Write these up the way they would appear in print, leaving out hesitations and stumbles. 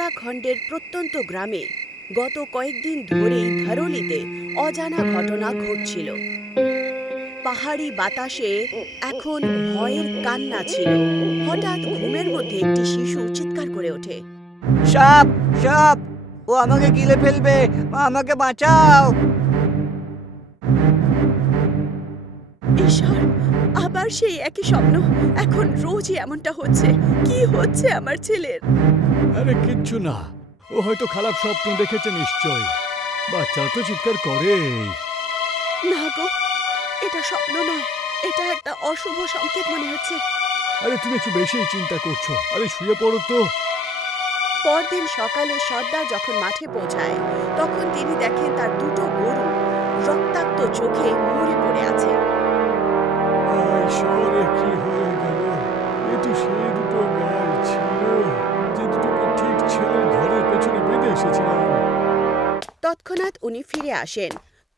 উত্তরাখণ্ডের প্রত্যন্ত গ্রামে গত কয়েকদিন ধরেই ধরলিতে অজানা ঘটনা ঘটছিল। পাহাড়ি বাতাসে এখন ভয়ের কান্না ছিল। হঠাৎ ঘুমের মধ্যে একটি শিশু চিৎকার করে ওঠে, সাপ সাপ, ও আমাকে গিলে ফেলবে, আমাকে বাঁচাও। ঈশ্বর, আবার সেই একই স্বপ্ন। এখন রোজই এমনটা হচ্ছে। কি হচ্ছে আমার ছেলের? আরে কিচ্ছু না, ও হয়তো খারাপ স্বপ্ন দেখেছে নিশ্চয়। বাচ্চারা তো চিৎকার করে। না গো, এটা স্বপ্ন নয়, এটা একটা অশুভ সংকেত মনে হচ্ছে। আরে তুমি একটু বেশি চিন্তা করছো। আরে শুয়ে পড়ো তো। পরদিন সকালে সর্দার যখন মাঠে পৌঁছায়, তখন তিনি দেখেন তার দুটো গরু রক্তাক্ত চোখে মরে পড়ে আছে। শহরে কি হয়ে গেল? এ তো সেই দুটো গাই ছিল যে দুটোকে ঠিক ছেলের ঘরের পেছনে বেঁধে এসেছিলাম। তৎক্ষণাৎ উনি ফিরে আসেন।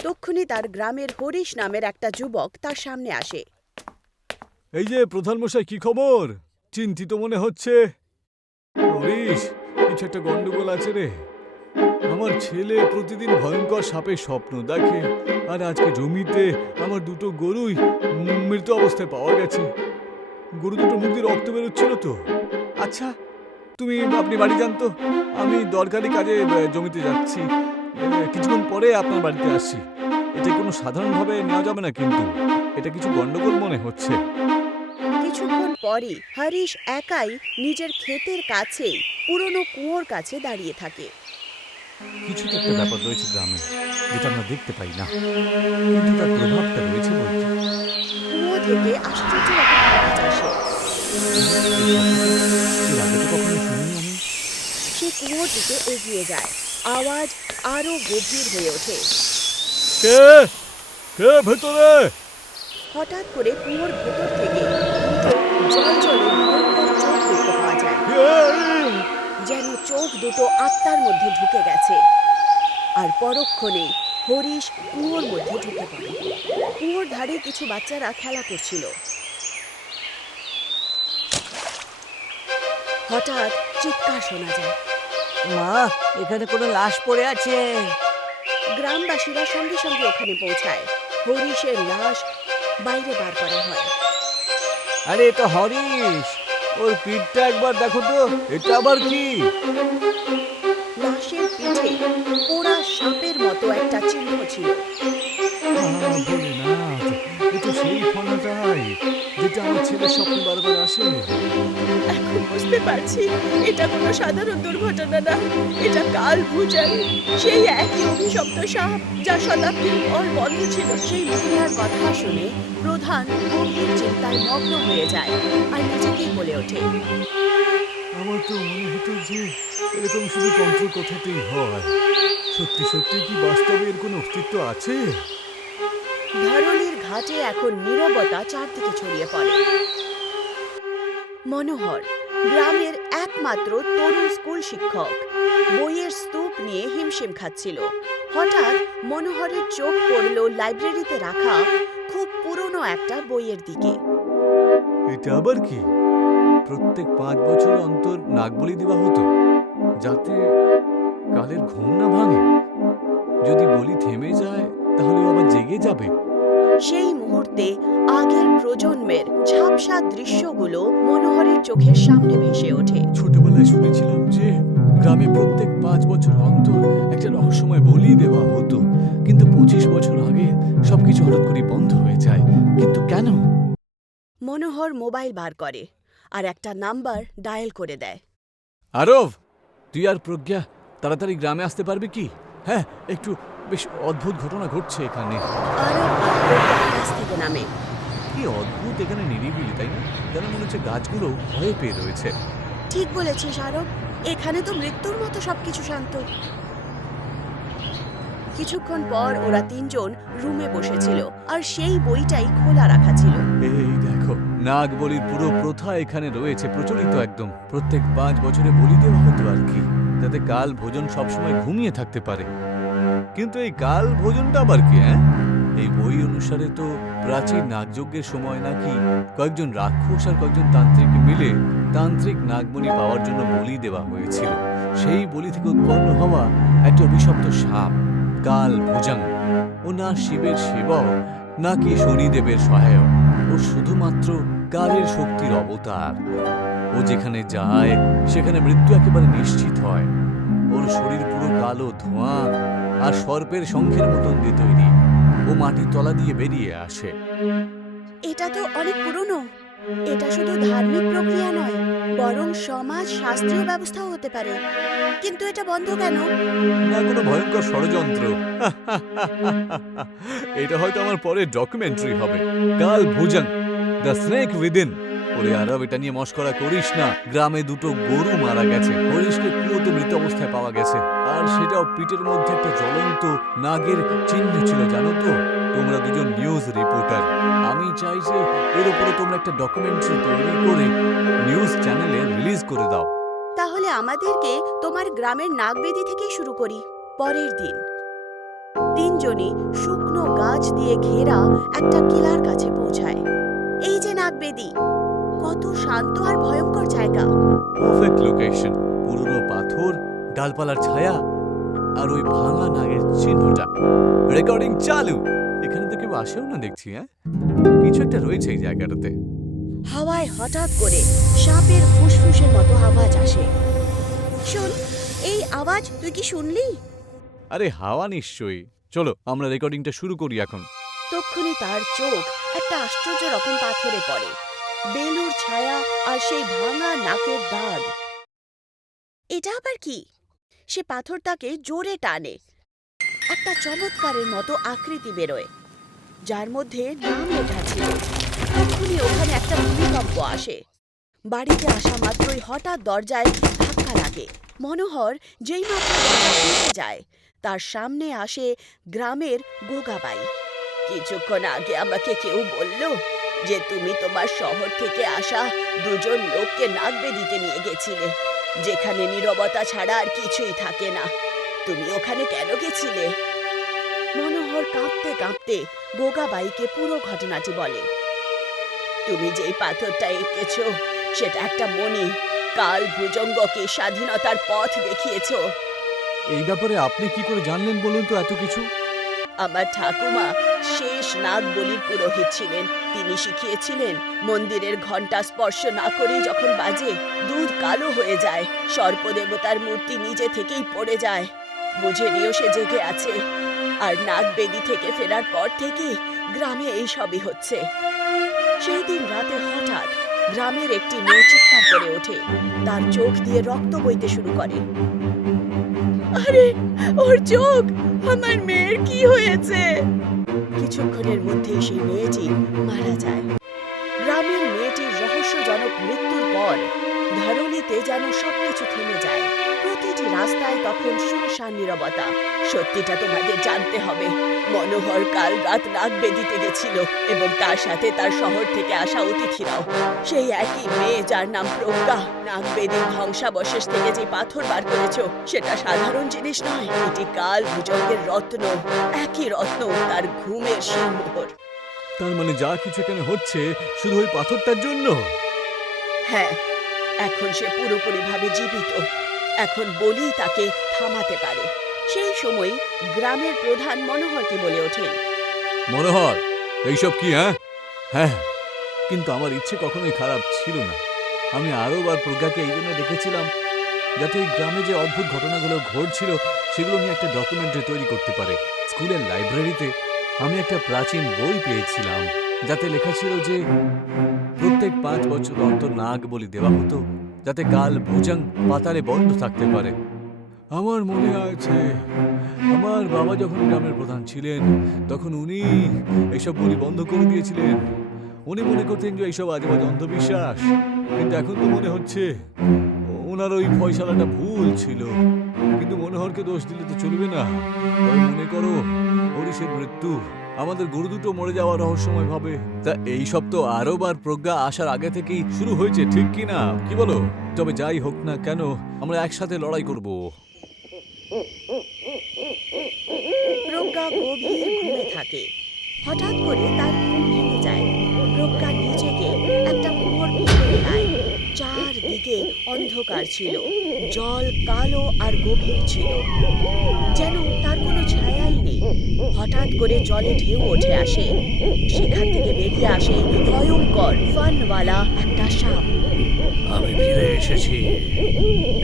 তক্ষুনি তার গ্রামের হরিশ নামের একটা যুবক তার সামনে আসে। এই যে প্রধানমশাই, কি খবর? চিন্তিত মনে হচ্ছে। হরিশ, কিছু একটা গন্ডগোল আছে রে। আমার ছেলে প্রতিদিন ভয়ঙ্কর সাপের স্বপ্ন দেখে, আর আজকে জমিতে আমার দুটো গরুই মৃত অবস্থায় পাওয়া গেছে। গরু দুটো মুখ দিয়ে রক্ত বেরোচ্ছিল তো। আচ্ছা, আপনি বাড়ি যান তো, আমি দরকারি কাজে জমিতে যাচ্ছি। কিছুক্ষণ পরে আপনার বাড়িতে আসছি। এটা কোনো সাধারণভাবে নেওয়া যাবে না, কিন্তু এটা কিছু গন্ডগোল মনে হচ্ছে। কিছুক্ষণ পরই হরিশ একাই নিজের ক্ষেতের কাছেই পুরনো কুয়োর কাছে দাঁড়িয়ে থাকে। কিছু তো একটা ব্যাপার রয়েছে গ্রামে, যেটা আমরা দেখতে পাই না, কিন্তু তার প্রভাবটা রয়েছে বলতে। কুয়ো থেকে আশ্চর্য রকম আওয়াজ আসে। এর আগে তো কখনো শুনিনি আমি। সে কুয়োর দিকে এগিয়ে যায়। আওয়াজ আরো গভীর হয়ে ওঠে। কে কে ভেতরে? হঠাৎ করে কুয়োর ভেতর থেকে দুটো জলজলে ভয়ঙ্কর চোখ দেখতে পাওয়া যায়, যেন চোখ দুটো আত্মার মধ্যে ঢুকে গেছে। আর পরক্ষণেই হরিশ কুয়োর মধ্যে ঢুকে পড়ে। কুয়োর ধারে কিছু বাচ্চারা খেলা করছিল। হঠাৎ চিৎকার শোনা যায়। মা, এখানে কোনো লাশ পড়ে আছে। গ্রামবাসীরা সঙ্গে সঙ্গে ওখানে পৌঁছায়। হরিশের লাশ বাইরে বার করা হয়। আরে এটা হরিশ, ওর পিঠটা একবার দেখো তো, এটা আবার কি? লাশের পিঠে পোড়া সাপের মতো একটা চিহ্ন ছিল। ভোলেনাথ, এ তো সেই ফনাটাই যেটা আমার ছেলের স্বপ্নে বারবার আসে। এখন বুঝতে পারছি, এটা কোনো সাধারণ দুর্ঘটনা না, এটা কাল ভুজন, সেই একই অভিশপ্ত সাপ যা শতাব্দীর পর বন্ধ ছিল। সেই মহিলার কথা শুনে প্রধান গভীর চিন্তায় মগ্ন হয়ে যায় আর নিজেকেই বলে ওঠে, আমার তো মনে হতো যে এরকম শুধু তন্ত্র কথাতেই হয়। সত্যি সত্যি কি বাস্তবে এর কোনো অস্তিত্ব আছে? ধরলির ঘাটে এখন নীরবতা চারদিকে ছড়িয়ে পড়ে। মনোহর, গ্রামের একমাত্র তরুণ স্কুল শিক্ষক, বইয়ের স্তূপ নিয়ে হিমশিম খাচ্ছিল। হঠাৎ মনোহরের চোখ পড়ল লাইব্রেরিতে রাখা খুব পুরনো একটা বইয়ের দিকে। এটা আবার কি? প্রত্যেক 5 বছর অন্তর নাগবলি দেওয়া হতো, যাতে কালের ঘুম না ভাঙে। যদি বলি থেমে যায়, তাহলে ও আবার জেগে যাবে। সেই মুহূর্তে আগের প্রজন্মের ঝাপসা দৃশ্যগুলো মনোহরের চোখের সামনে ভেসে ওঠে। ছোটবেলায় শুনেছিলাম যে গ্রামে প্রত্যেক 5 বছর অন্তর একটা রহস্যময় বলি দেওয়া হতো, কিন্তু 25 বছর আগে সবকিছু হঠাৎ করে বন্ধ হয়ে যায়। কিন্তু কেন? মনোহর মোবাইল বার করে আর একটা নাম্বার ডায়াল করে দেয়। আরব, তুই আর প্রজ্ঞা তাড়াতাড়ি গ্রামে আসতে পারবি কি? হ্যাঁ, একটু বেশ অদ্ভুত ঘটনা ঘটছে এখানে। আরব আর প্রজ্ঞা কাছ থেকে নামে। কি অদ্ভুত এখানে নিরিবিলি, তাই না? যেন মনে হচ্ছে গাছগুলো ভয়ে পেয়ে রয়েছে। ঠিক বলেছিস আরব, এখানে তো মৃত্যুর মতো সবকিছু শান্ত। কিছুক্ষণ পর ওরা তিনজন রুমে বসেছিল আর সেই বইটাই খোলা রাখা ছিল। এই দেখো, নাগবলির পুরো প্রথা এখানে রয়েছে, প্রচলিত একদম। প্রত্যেক 5 বছরে বলি দেওয়া হতো আর কি, যাতে কাল ভোজন সবসময় ঘুমিয়ে থাকতে পারে। কিন্তু এই কাল ভোজনটা আবার কি? এই বই অনুসারে তো প্রাচীন নাগযজ্ঞের সময় নাকি কয়েকজন রাক্ষস আর কয়েকজন তান্ত্রিক মিলে তান্ত্রিক নাগমণি পাওয়ার জন্য বলি দেওয়া হয়েছিল। সেই বলি থেকে উৎপন্ন হওয়া একটা অভিশপ্ত সাপ কাল ভুজং। ও না শিবের সেবক নাকি শনিদেবের সহায়ক, ও শুধুমাত্র কালের শক্তির অবতার। ও যেখানে যায় সেখানে মৃত্যু একেবারে নিশ্চিত হয়। ওর শরীর পুরো কালো ধোঁয়া আর সর্পের শঙ্খের মতন দিয়ে তৈরি। ও মাটির তলা দিয়ে বেরিয়ে আসে। এটা তো অনেক পুরনো। এটা শুধু ধার্মিক প্রক্রিয়া নয়, বরং সমাজ শাস্ত্রীয় ব্যবস্থাও হতে পারে। কিন্তু এটা বন্ধ কেন? না কোনো ভয়ঙ্কর ষড়যন্ত্র। এটা হয়তো আমার পরে ডকুমেন্টারি হবে। কাল ভুজং, দ্য স্নেক উইদিন। ওরে আরব, এটা নিয়ে মশকরা করিস না। গ্রামে দুটো গরু মারা গেছে, হরিশকে কুয়োতে মৃত অবস্থায় পাওয়া গেছে, আর সেটাও পিঠের মধ্যে একটা জ্বলন্ত নাগের চিহ্ন ছিল, জানো তো? তোমরা দুজন নিউজ রিপোর্টার, আমি চাই যে এর উপরে তোমরা একটা ডকুমেন্টারি তৈরি করে নিউজ চ্যানেলে রিলিজ করে দাও। তাহলে আমাদেরকে তোমার গ্রামের নাগবেদি থেকে শুরু করি। পরের দিন তিনজনই শুকনো গাছ দিয়ে ঘেরা একটা কিলার কাছে পৌঁছায়। এই যে নাগবেদি, কত শান্ত আর ভয়ঙ্কর জায়গা। পারফেক্ট লোকেশন, পুরনো পাথর, ডালপালার ছায়া আর ওই ভাঙা নাগের চিহ্নটা। রেকর্ডিং চালু। এখানে তো কেউ আসেও না দেখছি। কিছু একটা রয়েছে এই জায়গাটাতে। হাওয়ায় হঠাৎ করে সাপের ফুসফুসের মতো আওয়াজ আসে। শোন, এই আওয়াজ তুই কি শুনলি? আরে হাওয়া নিশ্চয়ই। চলো আমরা রেকর্ডিংটা শুরু করি এখন। তক্ষুনি তার চোখ একটা আশ্চর্য রকম পাথরে পড়ে। বেলুর ছায়া আর সেই ভাঙা নাকের দাগ। এটা আবার কি? সে পাথরটাকে জোরে টানে। একটা চমৎকারের মতো আকৃতি বেরোয়, যার মধ্যে নাম লেখা ছিল। তখনই ওখানে একটা ভূমিকম্প আসে। বাড়িতে আসা মাত্রই হঠাৎ দরজায় ধাক্কা লাগে। মনোহর যেই মাত্র দরজা খুলে যায়, তার সামনে আসে গ্রামের গোগাবাই। কিছুক্ষণ আগে আমাকে কেউ বলল যে তুমি তোমার শহর থেকে আসা দুজন লোককে নাগবেদিতে নিয়ে গেছিলে, যেখানে নীরবতা ছাড়া আর কিছুই থাকে না। তুমি ওখানে কেন গেছিলে? মনোহর কাঁপতে কাঁপতে গোগাবাইকে পুরো ঘটনাটি বলে। তুমি যেই পাথরটা এঁকেছ সেটা একটা মণি, কাল ভুজঙ্গকে স্বাধীনতার পথ দেখিয়েছ। এই ব্যাপারে আপনি কি করে জানলেন বলুন তো এত কিছু? আমার ঠাকুমা শেষ নাগ বলির পুরোহিত ছিলেন। তিনি শিখিয়েছিলেন মন্দিরের ঘণ্টা স্পর্শ না করেই যখন বাজে, দুধ কালো হয়ে যায়, সর্পদেবতার মূর্তি নিজে থেকেই পড়ে যায়। বুঝে নিও সে জেগে আছে। আর নাগবেদি থেকে ফেরার পর থেকে গ্রামে এইসবই হচ্ছে। সেই দিন রাতে হঠাৎ গ্রামের একটি মেয়ে চিৎকার করে ওঠে। তার চোখ দিয়ে রক্ত বইতে শুরু করে। আরে ওর চোখ! আমার মেয়ের কি হয়েছে? কিছুক্ষণের মধ্যেই সেই মেয়েটি মারা যায়। গ্রামের মেয়েটির রহস্যজনক মৃত্যুর পর ধারণীতে যেন সবকিছু থেমে যায়। প্রতিটি রাস্তায় তখন শুনশান নীরবতা। সত্যিটা তোমাদের জানতে হবে। মনোহর কাল রাত নাগবেদিতে গেছিল এবং তার সাথে তার শহর থেকে আসা অতিথিরাও। সেই একই মেয়ে যার নাম প্রজ্ঞা। নাগবেদির ধ্বংসাবশেষ থেকে যে পাথর বার করেছ সেটা সাধারণ জিনিস নয়, এটি কাল ভুজঙ্গের রত্ন। একই রত্ন, তার ঘুমের সিংমোহর। তার মানে যা কিছু এখানে হচ্ছে শুধু ওই পাথরটার জন্য? হ্যাঁ, এখন সে পুরোপুরিভাবে জীবিত। এখন বলি তাকে থামাতে পারে। সেই সময় গ্রামের প্রধান মনোহরকে বলে ওঠেন, মনোহর, এইসব কি? হ্যাঁ, কিন্তু আমার ইচ্ছে কখনোই খারাপ ছিল না। আমি আরও বার প্রজ্ঞাকে এই জন্য দেখেছিলাম যাতে এই গ্রামে যে অদ্ভুত ঘটনাগুলো ঘটছিল সেগুলো নিয়ে একটা ডকুমেন্টারি তৈরি করতে পারে। স্কুলের লাইব্রেরিতে আমি একটা প্রাচীন বই পেয়েছিলাম যাতে লেখা ছিল যে প্রত্যেক 5 বছর অন্তর নাগ বলি দেওয়া হতো যাতে কাল ভুজং পাতালে বন্ধ থাকতে পারে। আমার মনে আছে আমার বাবা যখন গ্রামের প্রধান ছিলেন তখন উনি এইসব বলি বন্ধ করে দিয়েছিলেন। উনি মনে করতেন যে এইসব আজেবাজে অন্ধবিশ্বাস, কিন্তু এখন তো মনে হচ্ছে ওনার ওই ফয়সালাটা ভুল ছিল। কিন্তু মনোহরকে দোষ দিলে তো চলবে না। তবে মনে করো হরিশের মৃত্যু আমাদের গরু দুটো মরে যাওয়ার রহস্যময় ভাবে। তা এইসব তো আরো বার প্রজ্ঞা আসার আগে থেকেই শুরু হয়েছে, ঠিক কি না? কি বলো? তবে যাই হোক না কেন আমরা একসাথে লড়াই করব। প্রজ্ঞা গভীর ঘুমে থাকে। হঠাৎ করে তার ঘুম ভেঙে যায়। প্রজ্ঞা নিজেকে একটা কুয়োর ভিতরে পায়। চারদিকে চারিদিকে অন্ধকার ছিল, জল কালো আর গভীর ছিল, যেন তার কোনো ছায়াই নেই। হঠাৎ করে জলে ঢেউ উঠে আসে, সেখান থেকে বেরিয়ে আসে ভয়ঙ্কর ফানওয়ালা একটা সাপ। আমি ফিরে এসেছি।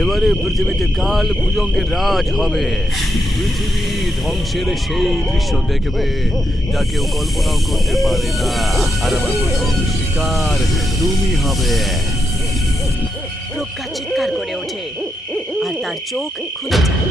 এবারে পৃথিবীতে কাল ভুজঙ্গের রাজ হবে। পৃথিবী ধ্বংসের সেই দৃশ্য দেখবে যা কেউ কল্পনাও করতে পারে না। আর আমার প্রথম শিকার তুমি হবে। প্রজ্ঞা চিৎকার করে ওঠে আর তার চোখ খুলে যায়।